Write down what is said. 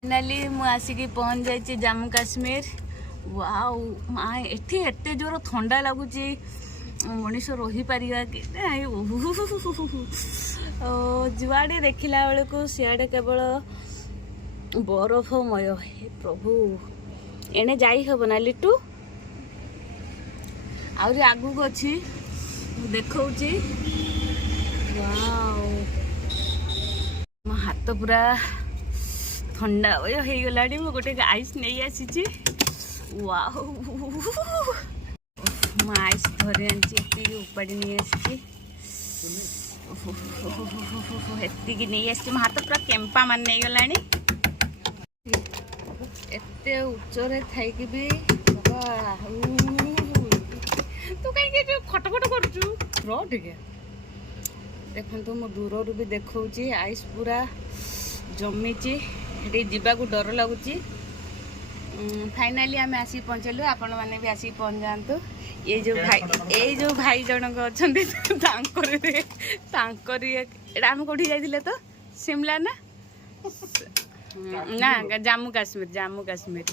Finally मु आसिकी पहुंच जाइए जम्मू काश्मीर। वाओ माँ एठी एते जोर ठंडा लगुच मनीष रही पारिबा कि जुआड़े देखला बेल को सियाड़े केवल बरफमय। हे प्रभु एने जाई हब ना लिटू आहरी आगू को अच्छी देखौची। वाओ मो हाथ पूरा ठंडा हो गलानी। मु गोटे आइस नहीं आसी। वाओ मु आइस धरी आनी उपाड़ी नहीं आसी। एति नहीं आसी। मो हाथ पूरा केम्पा मान नहीं गलानी। एते उच्चरे थाइकी भी तू कहीं खटखट करूचु रो टिके देखो। मु दूर भी देखौची आइस पूरा जमीची। जीवा को डर लगुच। फाइनाली आम आसिक पहुँचलु। आपण मैंने भी आसिक पहुँच जातु। ये जो भाई जनक अच्छा आम कौटी जाइए तो शिमला ना ना जम्मू काश्मीर।